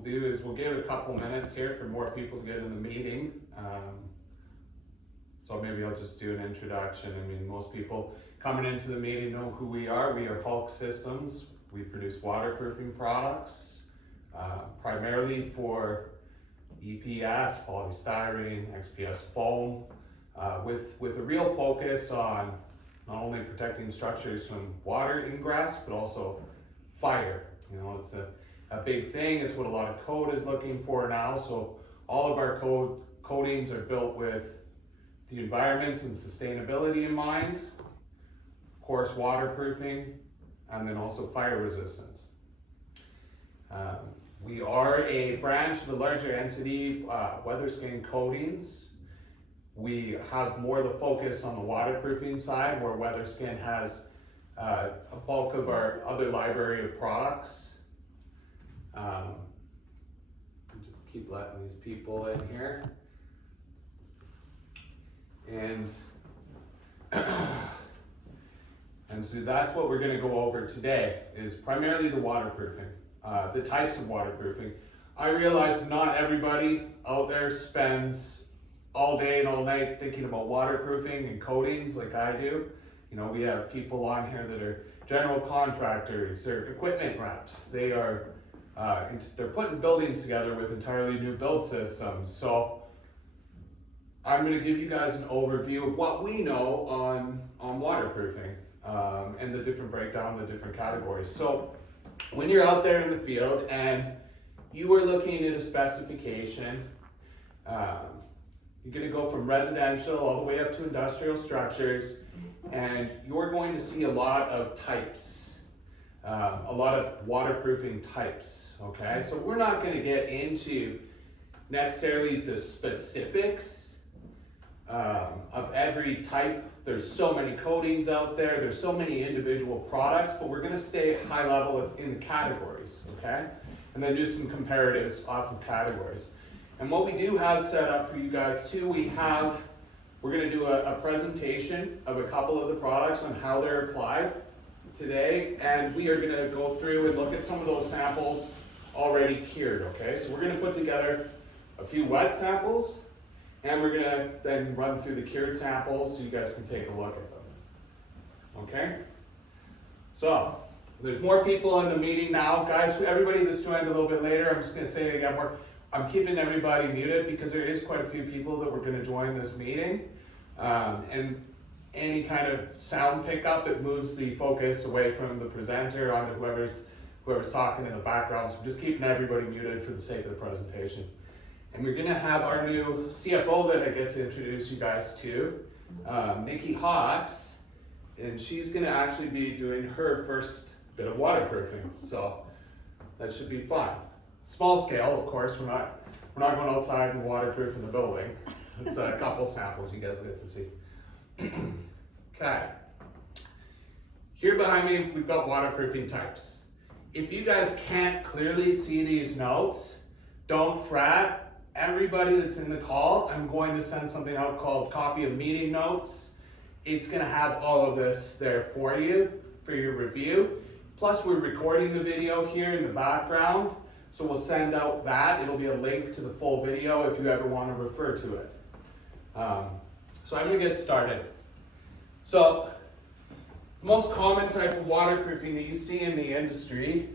we'll do is we'll give a couple minutes here for more people to get in the meeting. So maybe I'll just do an introduction. I mean, most people coming into the meeting know who we are. We are Hulk Systems. We produce waterproofing products, primarily for EPS, polystyrene, XPS foam, with a real focus on not only protecting structures from water ingress, but also fire. You know, it's a big thing. It's what a lot of code is looking for now. So all of our coatings are built with the environment and sustainability in mind, of course waterproofing, and then also fire resistance. We are a branch of the larger entity, Weatherskin Coatings. We have more the focus on the waterproofing side, where Weatherskin has a bulk of our other library of products. Just keep letting these people in here. And so that's what we're going to go over today, is primarily the waterproofing, the types of waterproofing. I realize not everybody out there spends all day and all night thinking about waterproofing and coatings like I do. You know, we have people on here that are general contractors, they're equipment reps. They are they're putting buildings together with entirely new build systems. So I'm going to give you guys an overview of what we know on waterproofing and the different breakdown, the different categories. So when you're out there in the field and you are looking at a specification, you're going to go from residential all the way up to industrial structures, and you're going to see a lot of types, a lot of waterproofing types, okay? So we're not going to get into necessarily the specifics of every type. There's so many coatings out there, there's so many individual products, but we're going to stay high level in the categories, okay? And then do some comparatives off of categories. And what we do have set up for you guys too, we're going to do a presentation of a couple of the products on how they're applied today, and we are going to go through and look at some of those samples already cured, okay? So we're going to put together a few wet samples, and we're gonna then run through the cured samples so you guys can take a look at them. Okay? So, there's more people in the meeting now. Guys, everybody that's joined a little bit later, I'm just gonna say it again more. I'm keeping everybody muted because there is quite a few people that were gonna join this meeting. And any kind of sound pickup, it moves the focus away from the presenter onto whoever's talking in the background. So I'm just keeping everybody muted for the sake of the presentation. And we're gonna have our new CFO that I get to introduce you guys to, Nikki Hawks, and she's gonna actually be doing her first bit of waterproofing. So that should be fun. Small scale, of course, we're not going outside and waterproofing the building. It's a couple samples you guys will get to see. Okay. Here behind me, we've got waterproofing types. If you guys can't clearly see these notes, don't fret. Everybody that's in the call, I'm going to send something out called copy of meeting notes. It's going to have all of this there for you, for your review. Plus we're recording the video here in the background, so we'll send out that. It'll be a link to the full video if you ever want to refer to it. So I'm going to get started. So the most common type of waterproofing that you see in the industry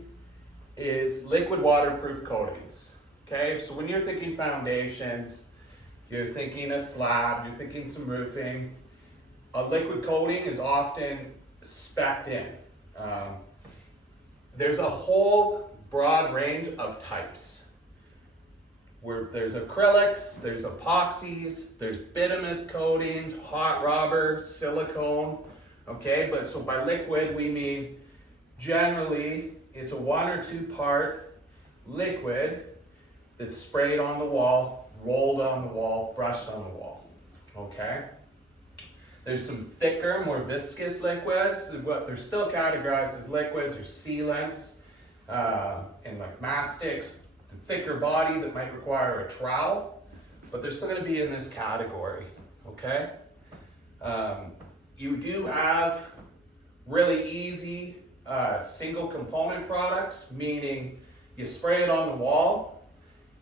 is liquid waterproof coatings. Okay, so when you're thinking foundations, you're thinking a slab, you're thinking some roofing, a liquid coating is often spec'd in. There's a whole broad range of types. Where there's acrylics, there's epoxies, there's bituminous coatings, hot rubber, silicone. Okay, but so by liquid we mean generally it's a 1 or 2 part liquid that's sprayed on the wall, rolled on the wall, brushed on the wall, okay? There's some thicker, more viscous liquids. They're still categorized as liquids or sealants, and like mastics, the thicker body that might require a trowel, but they're still gonna be in this category, okay? You do have really easy single component products, meaning you spray it on the wall,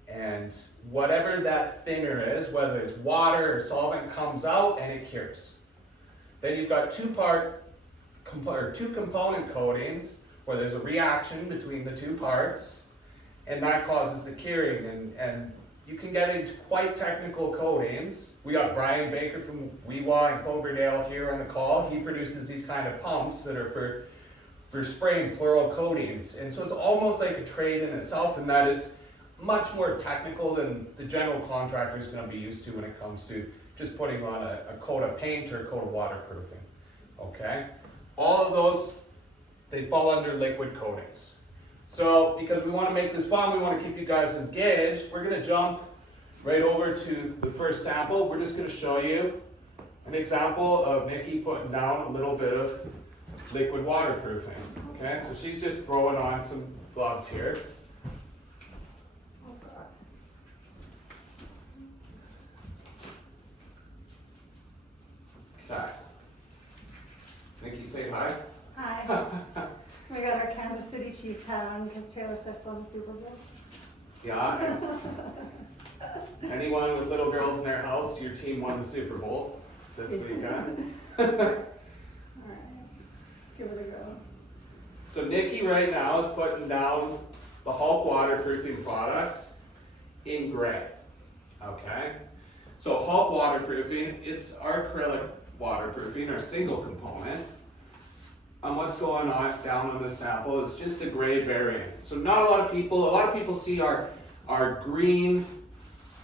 And whatever that thinner is, whether it's water or solvent, comes out and it cures. Then you've got two component coatings where there's a reaction between the two parts, and that causes the curing. And you can get into quite technical coatings. We got Brian Baker from Weewa and Cloverdale here on the call. He produces these kind of pumps that are for spraying plural coatings. And so it's almost like a trade in itself, and that is much more technical than the general contractor is going to be used to when it comes to just putting on a coat of paint or a coat of waterproofing. Okay? All of those, they fall under liquid coatings. So because we want to make this fun, we want to keep you guys engaged, we're going to jump right over to the first sample. We're just going to show you an example of Nikki putting down a little bit of liquid waterproofing. Okay, so she's just throwing on some gloves here. Okay. Nikki, say hi. Hi. We got our Kansas City Chiefs hat on because Taylor Swift won the Super Bowl. Yeah. Anyone with little girls in their house, your team won the Super Bowl this weekend. All right, let's give it a go. So Nikki right now is putting down the Hulk waterproofing product in gray. Okay. So Hulk waterproofing, it's our acrylic waterproofing, our single component. And what's going on down on this sample is just a gray variant. So not a lot of people see our green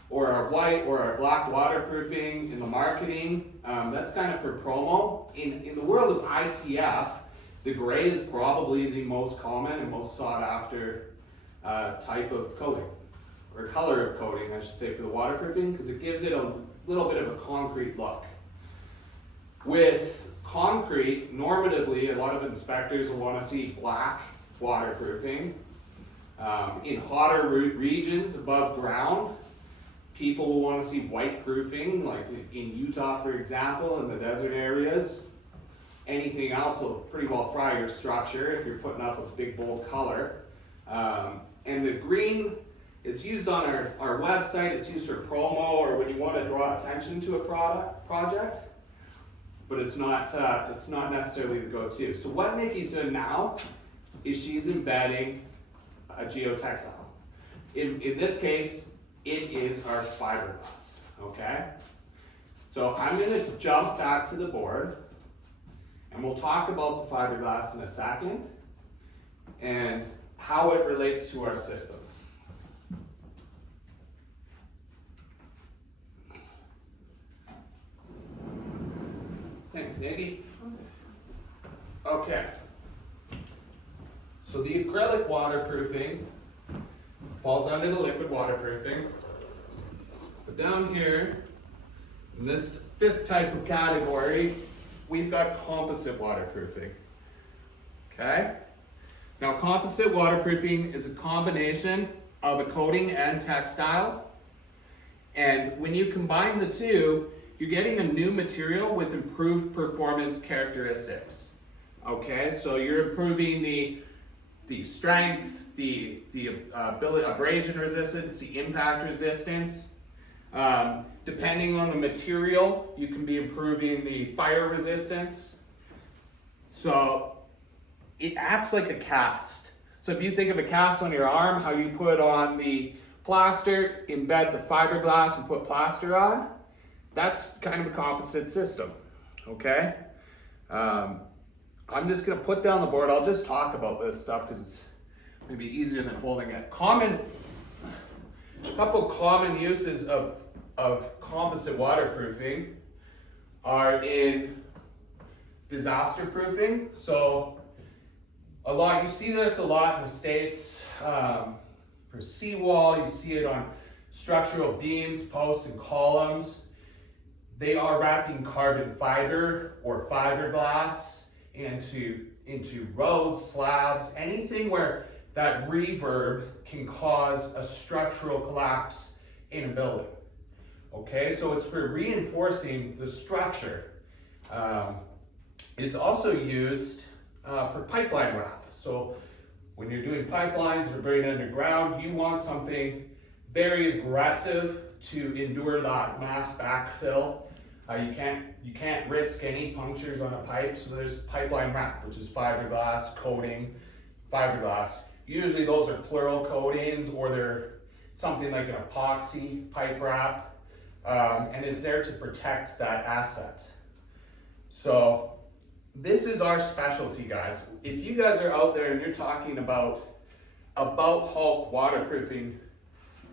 or our white or our black waterproofing in the marketing. That's kind of for promo. In the world of ICF, the gray is probably the most common and most sought after type of coating, or color of coating, I should say, for the waterproofing, because it gives it a little bit of a concrete look. With concrete, normatively, a lot of inspectors will want to see black waterproofing. In hotter regions above ground, people will want to see white proofing, like in Utah, for example, in the desert areas. Anything else will pretty well fry your structure if you're putting up a big bold color. And the green, it's used on our website, it's used for promo or when you want to draw attention to a project. But it's not necessarily the go-to. So what Nikki's doing now is she's embedding a geotextile. In this case, it is our fiberglass, okay? So I'm gonna jump back to the board and we'll talk about the fiberglass in a second and how it relates to our system. Thanks, Nikki. Okay. So the acrylic waterproofing falls under the liquid waterproofing. But down here, in this fifth type of category, we've got composite waterproofing. Okay? Now, composite waterproofing is a combination of a coating and textile. And when you combine the two, you're getting a new material with improved performance characteristics. Okay, so you're improving the strength, the ability, abrasion resistance, the impact resistance. Depending on the material, you can be improving the fire resistance. So it acts like a cast. So if you think of a cast on your arm, how you put on the plaster, embed the fiberglass and put plaster on, that's kind of a composite system, okay? I'm just gonna put down the board. I'll just talk about this stuff because it's maybe easier than holding it. A couple common uses of composite waterproofing are in disaster proofing. So you see this a lot in the States for seawall, you see it on structural beams, posts, and columns. They are wrapping carbon fiber or fiberglass into roads, slabs, anything where that reverb can cause a structural collapse in a building. Okay, so it's for reinforcing the structure. It's also used for pipeline wrap. So when you're doing pipelines or bringing underground, you want something very aggressive to endure that mass backfill. You can't risk any punctures on a pipe, so there's pipeline wrap, which is fiberglass coating, fiberglass. Usually those are plural coatings, or they're something like an epoxy pipe wrap, and it's there to protect that asset. So this is our specialty, guys. If you guys are out there and you're talking about Hulk waterproofing,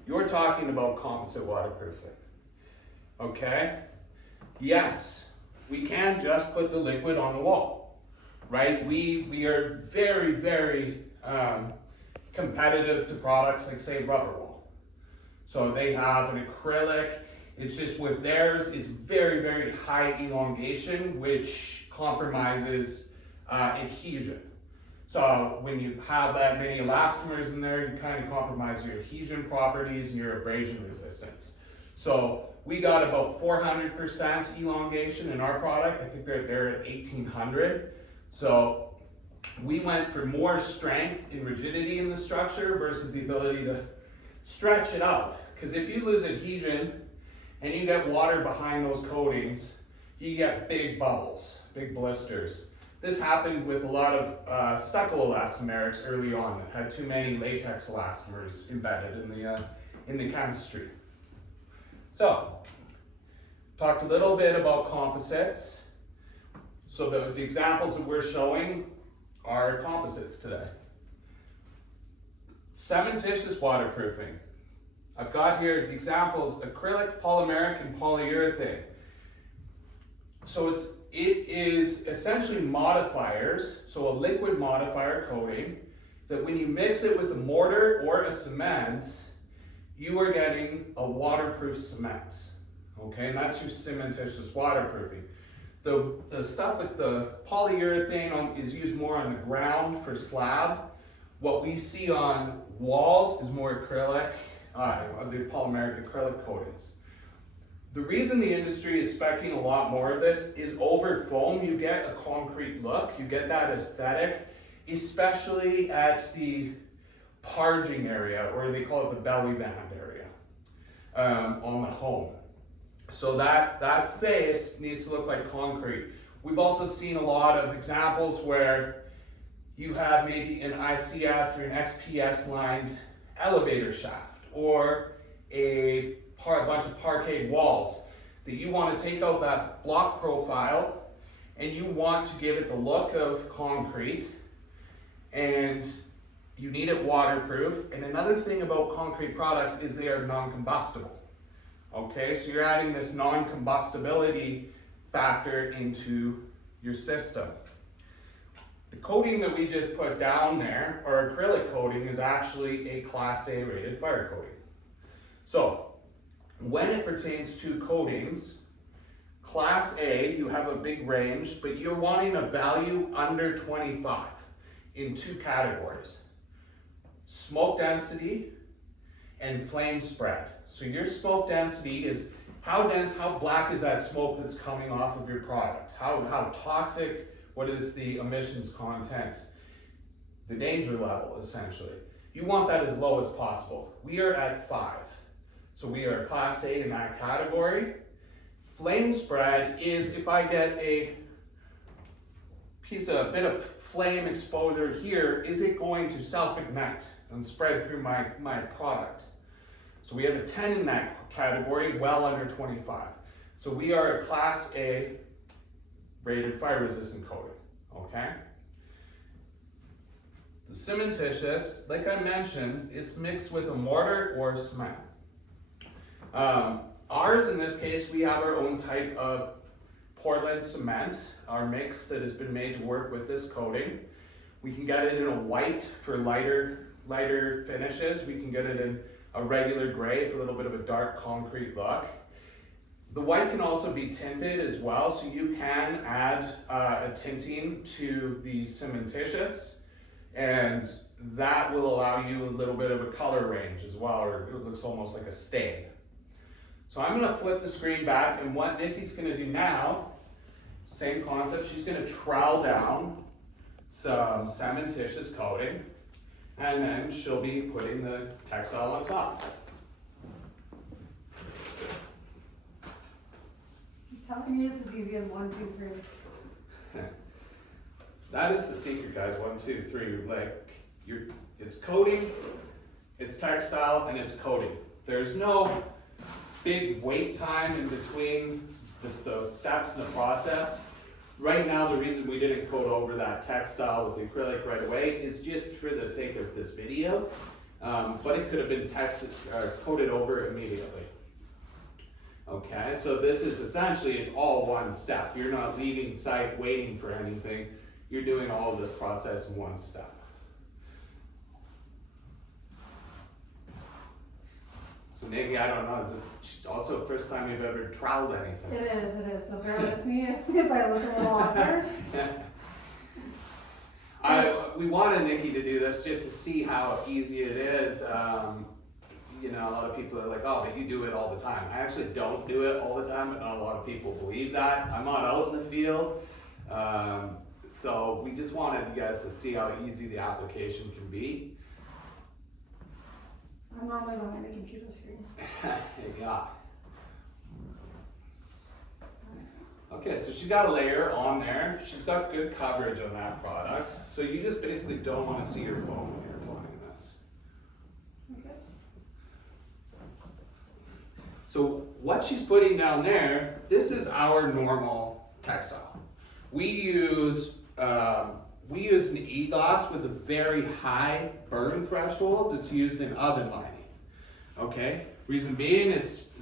you're talking about composite waterproofing, okay? Yes, we can just put the liquid on the wall, right? We are very, very competitive to products like, say, rubber wool. So they have an acrylic. It's just with theirs, it's very, very high elongation, which compromises adhesion. So when you have that many elastomers in there, you kind of compromise your adhesion properties and your abrasion resistance. So we got about 400% elongation in our product. I think they're at 1800. So we went for more strength and rigidity in the structure versus the ability to stretch it out. Because if you lose adhesion and you get water behind those coatings, you get big bubbles, big blisters. This happened with a lot of stucco elastomerics early on that had too many latex elastomers embedded in the chemistry. So, talked a little bit about composites. So the examples that we're showing are composites today. Cementitious waterproofing. I've got here the examples: acrylic, polymeric, and polyurethane. So it is essentially modifiers, so a liquid modifier coating, that when you mix it with a mortar or a cement, you are getting a waterproof cement, okay? And that's your cementitious waterproofing. The stuff with the polyurethane is used more on the ground for slab. What we see on walls is more acrylic, the polymeric acrylic coatings. The reason the industry is speccing a lot more of this is over foam, you get a concrete look, you get that aesthetic, especially at the parging area, or they call it the belly band area, on the home. So that face needs to look like concrete. We've also seen a lot of examples where you have maybe an ICF or an XPS lined elevator shaft, or a bunch of parquet walls that you want to take out that block profile and you want to give it the look of concrete, and you need it waterproof. And another thing about concrete products is they are non-combustible. Okay, so you're adding this non-combustibility factor into your system. The coating that we just put down there, our acrylic coating, is actually a Class A rated fire coating. So when it pertains to coatings, Class A, you have a big range, but you're wanting a value under 25 in two categories: smoke density and flame spread. So your smoke density is how dense, how black is that smoke that's coming off of your product? How toxic, what is the emissions content? The danger level, essentially. You want that as low as possible. We are at 5. So we are Class A in that category. Flame spread is if I get a bit of flame exposure here, is it going to self-ignite and spread through my product? So we have a 10 in that category, well under 25. So we are a Class A rated fire resistant coating, okay? The cementitious, like I mentioned, it's mixed with a mortar or a cement. Ours, in this case, we have our own type of Portland cement, our mix that has been made to work with this coating. We can get it in a white for lighter finishes. We can get it in a regular gray for a little bit of a dark concrete look. The white can also be tinted as well, so you can add a tinting to the cementitious, and that will allow you a little bit of a color range as well, or it looks almost like a stain. So I'm going to flip the screen back, and what Nikki's going to do now, same concept, she's going to trowel down some cementitious coating, and then she'll be putting the textile on top. telling me it's as easy as 1, 2, 3. That is the secret, guys. 1, 2, 3. Like it's coating, it's textile, and it's coating. There's no big wait time in between those steps in the process. Right now, the reason we didn't coat over that textile with the acrylic right away is just for the sake of this video. But it could have been coated over immediately. Okay, so this is essentially, it's all one step. You're not leaving site waiting for anything. You're doing all of this process in one step. So Nikki, I don't know, is this also the first time you've ever troweled anything? It is, so bear with me if I look a little awkward. We wanted Nikki to do this just to see how easy it is. You know, a lot of people are like, oh, but you do it all the time. I actually don't do it all the time, but not a lot of people believe that. I'm not out in the field. So we just wanted you guys to see how easy the application can be. I'm normally behind a computer screen. Yeah. Okay, so she's got a layer on there. She's got good coverage on that product. So you just basically don't want to see your phone when you're applying this. Okay. So what she's putting down there, this is our normal textile. We use an e-gloss with a very high burn threshold that's used in oven lining. Okay, reason being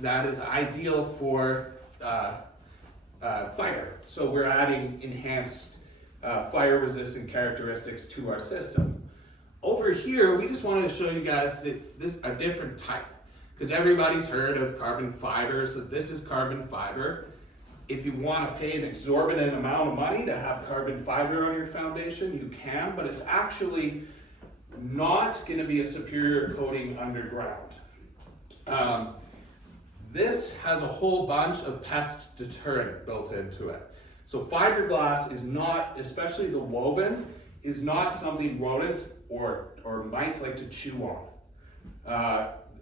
that is ideal for fire. So we're adding enhanced fire resistant characteristics to our system. Over here, we just wanted to show you guys that this a different type, because everybody's heard of carbon fiber. So this is carbon fiber. If you want to pay an exorbitant amount of money to have carbon fiber on your foundation, you can, but it's actually not going to be a superior coating underground. This has a whole bunch of pest deterrent built into it. So fiberglass is not, especially the woven, is not something rodents or mice like to chew on.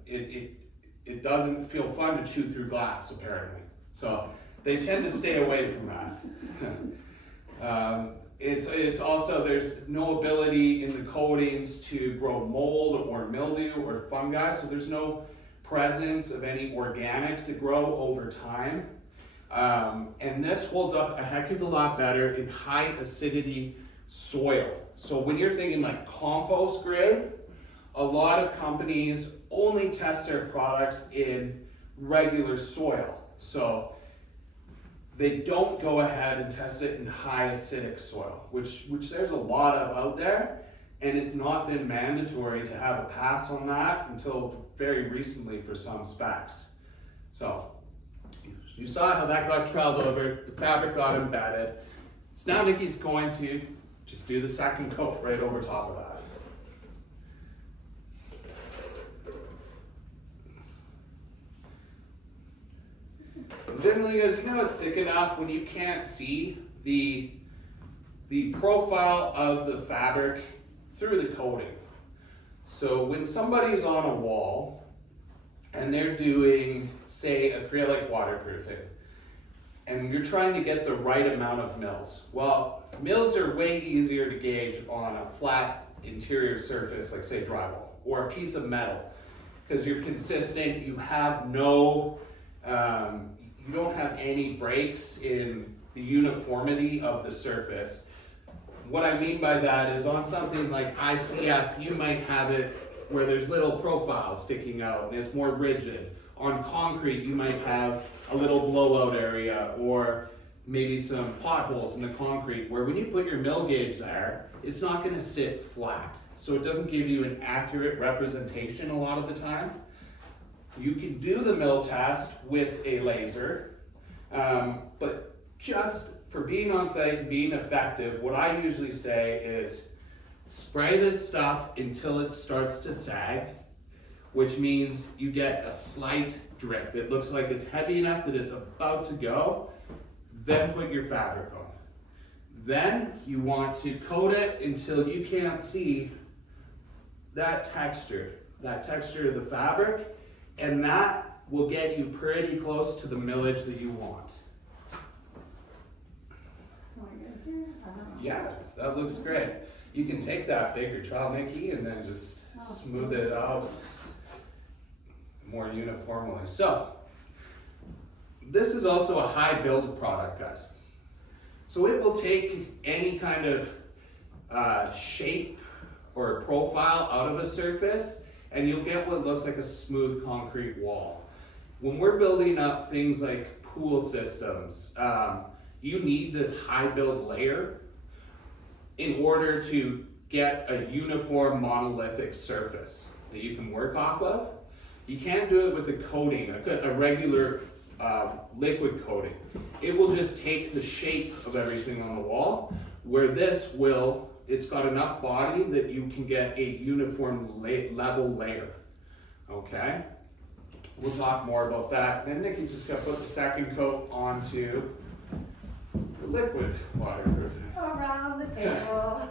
It doesn't feel fun to chew through glass, apparently. So they tend to stay away from that. It's also, there's no ability in the coatings to grow mold or mildew or fungi, so there's no presence of any organics that grow over time. And this holds up a heck of a lot better in high acidity soil. So when you're thinking like compost grade, a lot of companies only test their products in regular soil. So they don't go ahead and test it in high acidic soil, which there's a lot of out there, and it's not been mandatory to have a pass on that until very recently for some specs. So you saw how that got trailed over, the fabric got embedded. So now Nikki's going to just do the second coat right over top of that. Generally, guys, you know it's thick enough when you can't see the profile of the fabric through the coating. So when somebody's on a wall and they're doing, say, acrylic waterproofing, and you're trying to get the right amount of mils. Well, mils are way easier to gauge on a flat interior surface, like say drywall, or a piece of metal, because you're consistent, you have no, you don't have any breaks in the uniformity of the surface. What I mean by that is on something like ICF, you might have it where there's little profiles sticking out and it's more rigid. On concrete, you might have a little blowout area or maybe some potholes in the concrete where when you put your mil gauge there, it's not going to sit flat. So it doesn't give you an accurate representation a lot of the time. You can do the mil test with a laser, but just for being on site and being effective, what I usually say is spray this stuff until it starts to sag, which means you get a slight drip. It looks like it's heavy enough that it's about to go. Then put your fabric on. Then you want to coat it until you can't see that texture of the fabric, and that will get you pretty close to the millage that you want. Yeah, that looks great. You can take that bigger trowel, Nikki, and then just smooth it out more uniformly. So, this is also a high build product, guys. So it will take any kind of shape or profile out of a surface, and you'll get what looks like a smooth concrete wall. When we're building up things like pool systems, you need this high build layer in order to get a uniform monolithic surface that you can work off of. You can't do it with a coating, a regular liquid coating. It will just take the shape of everything on the wall, where this will, it's got enough body that you can get a uniform level layer, okay? We'll talk more about that. And Nikki's just gonna put the second coat onto the liquid waterproofing. Around the table.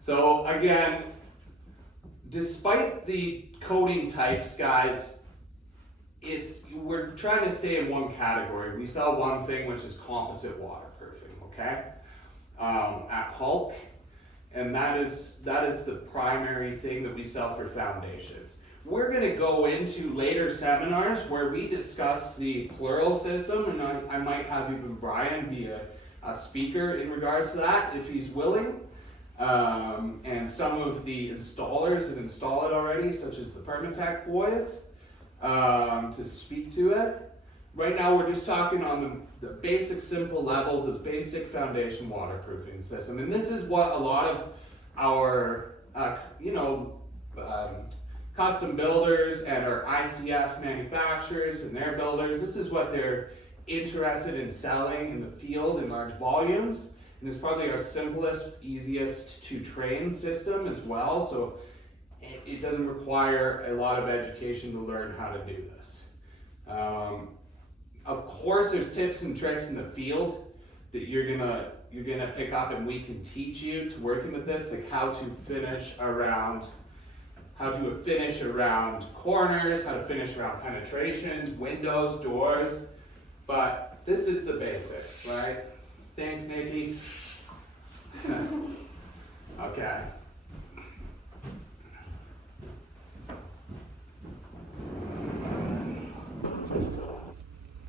So again, despite the coating types, guys, we're trying to stay in one category. We sell one thing, which is composite waterproofing, okay? At Hulk, and that is the primary thing that we sell for foundations. We're going to go into later seminars where we discuss the plural system, and I might have even Brian be a speaker in regards to that if he's willing. And some of the installers that install it already, such as the Permatech boys, to speak to it. Right now we're just talking on the basic simple level, the basic foundation waterproofing system. And this is what a lot of our, custom builders and our ICF manufacturers and their builders, this is what they're interested in selling in the field in large volumes. And it's probably our simplest, easiest to train system as well. So it doesn't require a lot of education to learn how to do this. Of course, there's tips and tricks in the field that you're gonna pick up, and we can teach you to working with this, like how to finish around corners, how to finish around penetrations, windows, doors. But this is the basics, right? Thanks, Nikki. Okay.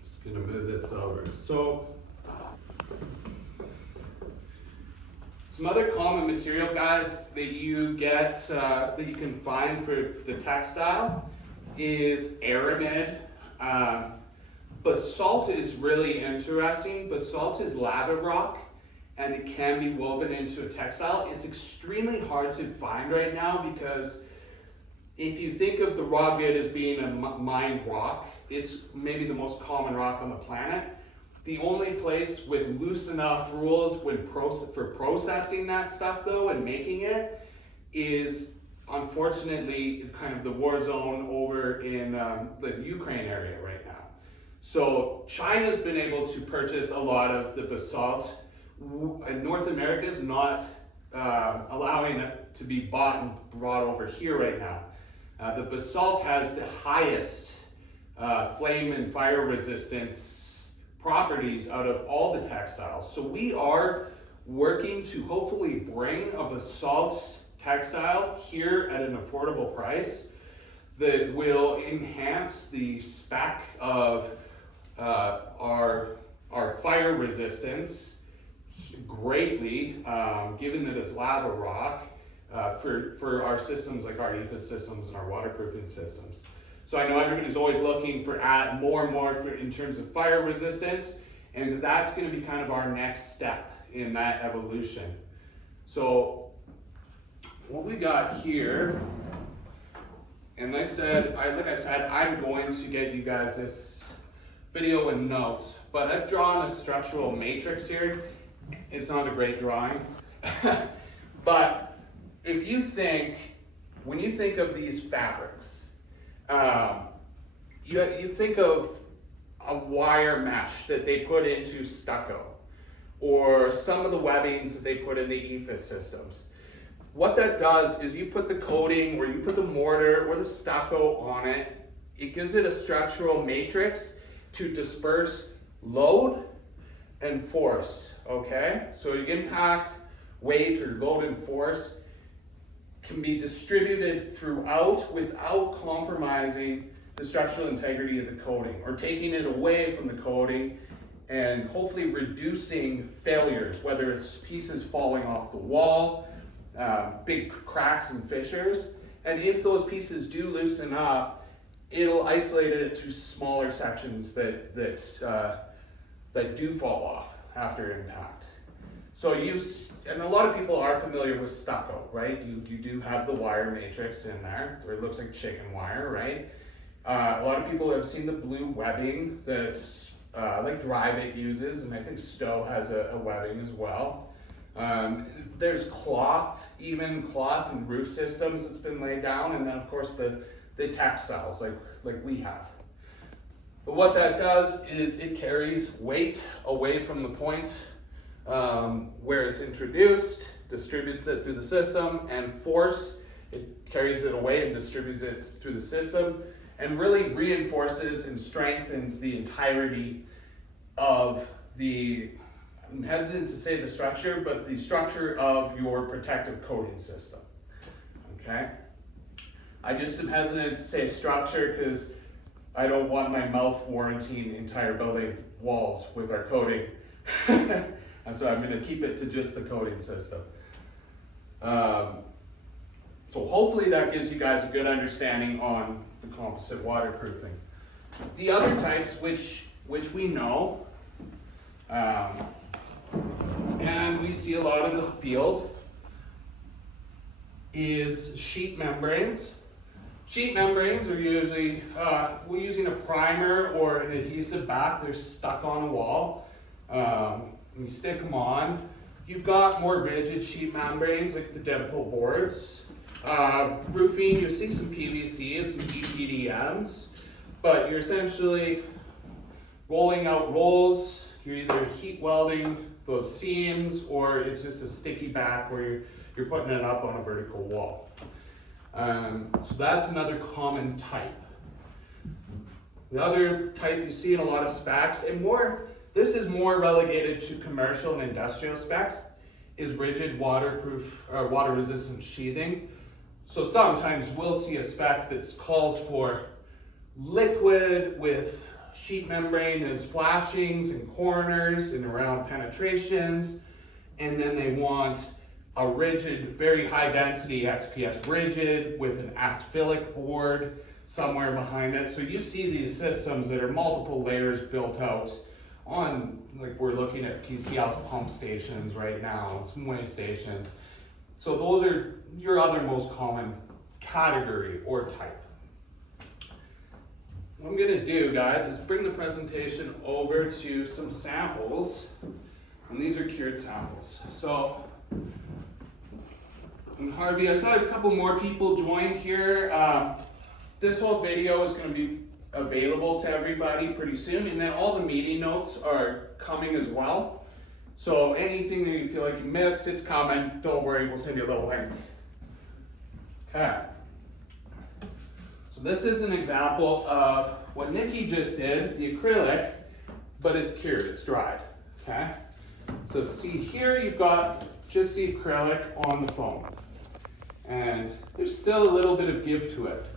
Just gonna move this over. So, some other common material, guys, that you get, that you can find for the textile is aramid. Basalt is really interesting. Basalt is lava rock, and it can be woven into a textile. It's extremely hard to find right now because if you think of the raw good as being a mined rock, it's maybe the most common rock on the planet. The only place with loose enough rules for processing that stuff though and making it is unfortunately kind of the war zone over in the Ukraine area right now. So China's been able to purchase a lot of the basalt, and North America is not allowing it to be bought and brought over here right now. The basalt has the highest flame and fire resistance properties out of all the textiles. So we are working to hopefully bring a basalt textile here at an affordable price that will enhance the spec of our fire resistance greatly, given that it's lava rock, for our systems like our EFIS systems and our waterproofing systems. So I know everybody's always looking for more and more in terms of fire resistance, and that's going to be kind of our next step in that evolution. So what we got here, and like I said, I'm going to get you guys this video and notes, but I've drawn a structural matrix here. It's not a great drawing, but if you think, when you think of these fabrics, you think of a wire mesh that they put into stucco, or some of the webbings that they put in the EFIS systems. What that does is you put the coating or you put the mortar or the stucco on it, it gives it a structural matrix to disperse load and force, okay? So impact, weight, or load and force can be distributed throughout without compromising the structural integrity of the coating or taking it away from the coating and hopefully reducing failures, whether it's pieces falling off the wall, big cracks and fissures. And if those pieces do loosen up, it'll isolate it to smaller sections that do fall off after impact. So and a lot of people are familiar with stucco, right? You do have the wire matrix in there, or it looks like chicken wire, right? A lot of people have seen the blue webbing that like Drive-It uses, and I think Stowe has a webbing as well. There's cloth and roof systems that's been laid down, and then of course the textiles like we have. But what that does is it carries weight away from the point where it's introduced, distributes it through the system, and force, it carries it away and distributes it through the system, and really reinforces and strengthens the entirety of I'm hesitant to say the structure, but the structure of your protective coating system, okay? I just am hesitant to say structure because I don't want my mouth warranting entire building walls with our coating. And so I'm gonna keep it to just the coating system. So hopefully that gives you guys a good understanding on the composite waterproofing. The other types which we know, and we see a lot in the field, is sheet membranes. Sheet membranes are usually, we're using a primer or an adhesive back. They're stuck on a wall. We stick them on. You've got more rigid sheet membranes like the Dimple boards. Roofing, you see some PVCs and EPDMs, but you're essentially rolling out rolls. You're either heat welding those seams, or it's just a sticky back where you're putting it up on a vertical wall. So that's another common type. The other type you see in a lot of specs, and this is more relegated to commercial and industrial specs, is rigid waterproof, water resistant sheathing. So sometimes we'll see a spec that calls for liquid with sheet membrane as flashings and corners and around penetrations, and then they want a rigid, very high density XPS rigid with an asphalic board somewhere behind it. So you see these systems that are multiple layers built out on, like we're looking at PCL's pump stations right now, and some way stations. So those are your other most common category or type. What I'm gonna do, guys, is bring the presentation over to some samples, and these are cured samples. So, and Harvey, I saw a couple more people joined here. This whole video is gonna be available to everybody pretty soon, and then all the meeting notes are coming as well. So anything that you feel like you missed, it's coming. Don't worry, we'll send you a little link. Okay. So this is an example of what Nikki just did, the acrylic, but it's cured, it's dried, okay? So see here, you've got just the acrylic on the foam. And there's still a little bit of give to it.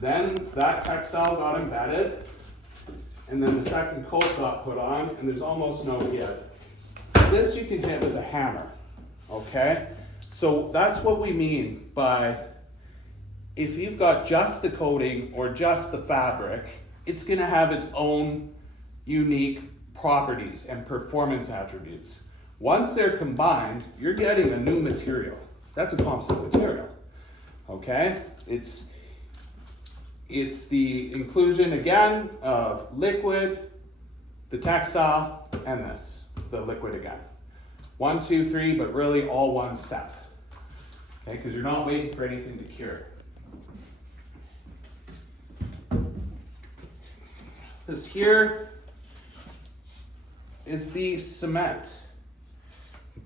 Then that textile got embedded, and then the second coat got put on, and there's almost no give. This you can hit with a hammer, okay? So that's what we mean by, if you've got just the coating or just the fabric, it's gonna have its own unique properties and performance attributes. Once they're combined, you're getting a new material. That's a composite material, okay? It's the inclusion, again, of liquid, the textile, and the liquid again. 1, 2, 3, but really all one step, okay? Because you're not waiting for anything to cure. This here is the cement,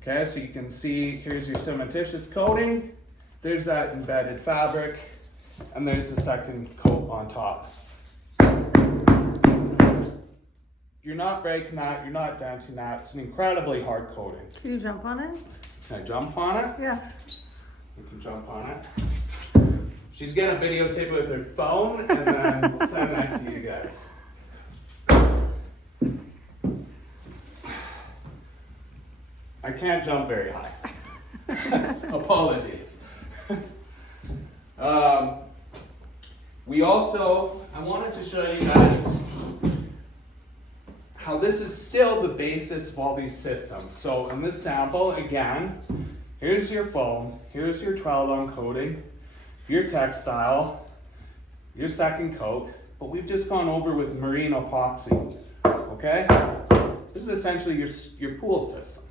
Okay, so you can see here's your cementitious coating, there's that embedded fabric, and there's the second coat on top. You're not breaking that, you're not denting that. It's an incredibly hard coating. Can you jump on it? Can I jump on it? Yeah. You can jump on it. She's gonna videotape it with her phone and then we'll send that to you guys. I can't jump very high. Apologies. I wanted to show you guys how this is still the basis of all these systems. So in this sample, again, here's your foam, here's your Trelon coating, your textile, your second coat, but we've just gone over with marine epoxy, okay? This is essentially your pool system,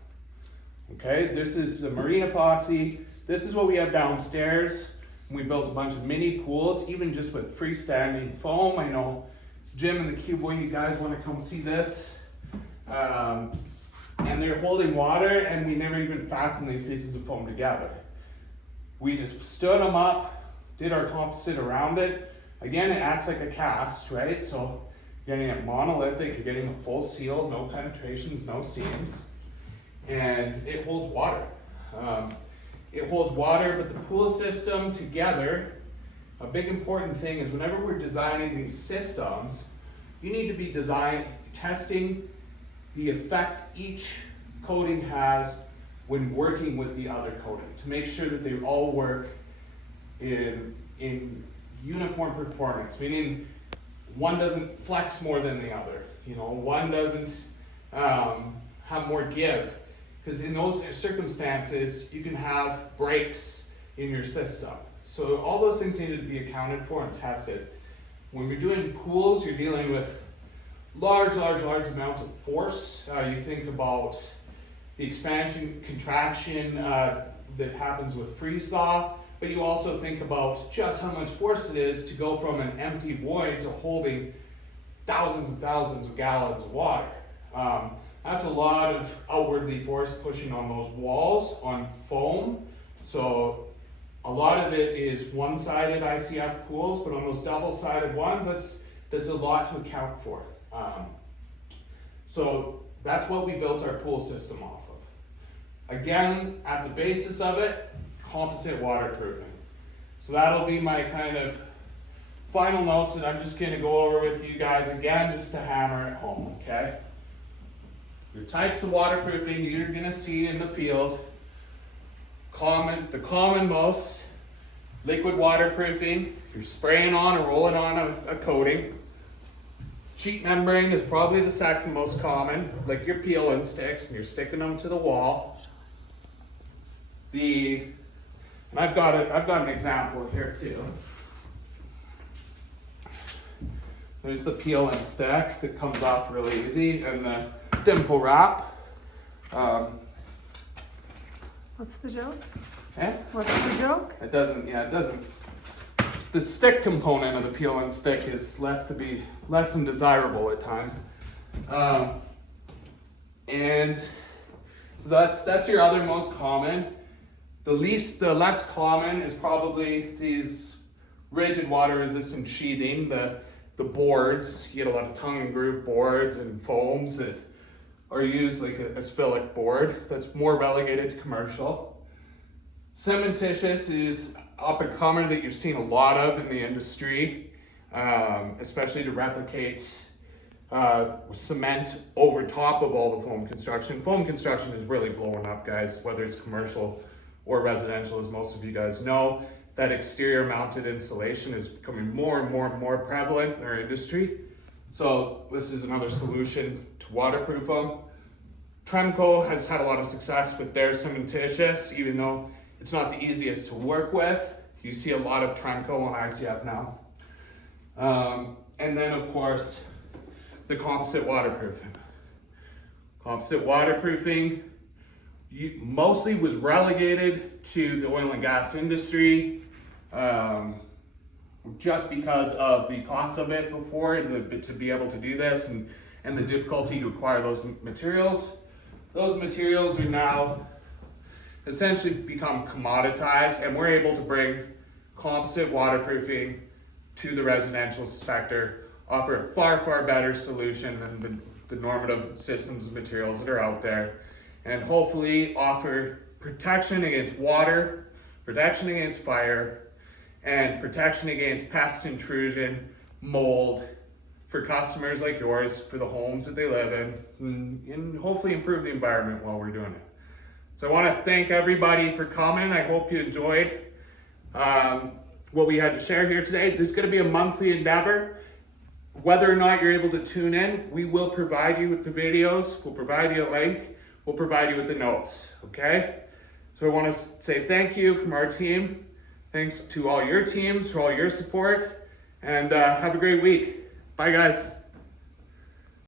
okay? This is the marine epoxy. This is what we have downstairs. We built a bunch of mini pools, even just with freestanding foam. I know Jim and the Q-Boy, you guys want to come see this. And they're holding water, and we never even fastened these pieces of foam together. We just stood them up, did our composite around it. Again, it acts like a cast, right? So you're getting it monolithic, you're getting a full seal, no penetrations, no seams, and it holds water. It holds water, but the pool system together, a big important thing is whenever we're designing these systems, you need to be testing the effect each coating has when working with the other coating to make sure that they all work in uniform performance, meaning one doesn't flex more than the other, one doesn't have more give. Because in those circumstances, you can have breaks in your system. So all those things need to be accounted for and tested. When you're doing pools, you're dealing with large amounts of force. You think about the expansion, contraction that happens with freeze thaw, but you also think about just how much force it is to go from an empty void to holding thousands and thousands of gallons of water. That's a lot of outwardly force pushing on those walls on foam. So a lot of it is one-sided ICF pools, but on those double-sided ones, that's a lot to account for. So that's what we built our pool system off of. Again, at the basis of it, composite waterproofing. So that'll be my kind of final notes that I'm just gonna go over with you guys again, just to hammer it home, okay? Your types of waterproofing you're gonna see in the field. The common most, liquid waterproofing. You're spraying on or rolling on a coating. Sheet membrane is probably the second most common, like your peel-in sticks, and you're sticking them to the wall. And I've got an example here too. There's the peel-in stick that comes off really easy, and the dimple wrap. What's the joke? Eh? What's the joke? It doesn't. The stick component of the peel-in stick is less than desirable at times. And so that's your other most common. The less common is probably these rigid water resistant sheathing, the boards. You get a lot of tongue and groove boards and foams that are used like a sphilic board that's more relegated to commercial. Cementitious is up and comer that you're seeing a lot of in the industry, especially to replicate cement over top of all the foam construction. Foam construction is really blowing up, guys, whether it's commercial or residential, as most of you guys know. That exterior mounted insulation is becoming more and more prevalent in our industry. So this is another solution to waterproof them. Tremco has had a lot of success with their cementitious, even though it's not the easiest to work with. You see a lot of Tremco on ICF now. And then of course, the composite waterproofing. Composite waterproofing mostly was relegated to the oil and gas industry, just because of the cost of it before, to be able to do this and the difficulty to acquire those materials. Those materials are now essentially become commoditized, and we're able to bring composite waterproofing to the residential sector, offer a far, far better solution than the normative systems of materials that are out there, and hopefully offer protection against water, protection against fire, and protection against pest intrusion, mold, for customers like yours, for the homes that they live in, and hopefully improve the environment while we're doing it. So I want to thank everybody for coming. I hope you enjoyed what we had to share here today. This is going to be a monthly endeavor. Whether or not you're able to tune in, we will provide you with the videos. We'll provide you a link. We'll provide you with the notes, okay? So I want to say thank you from our team. Thanks to all your teams for all your support, and have a great week. Bye, guys.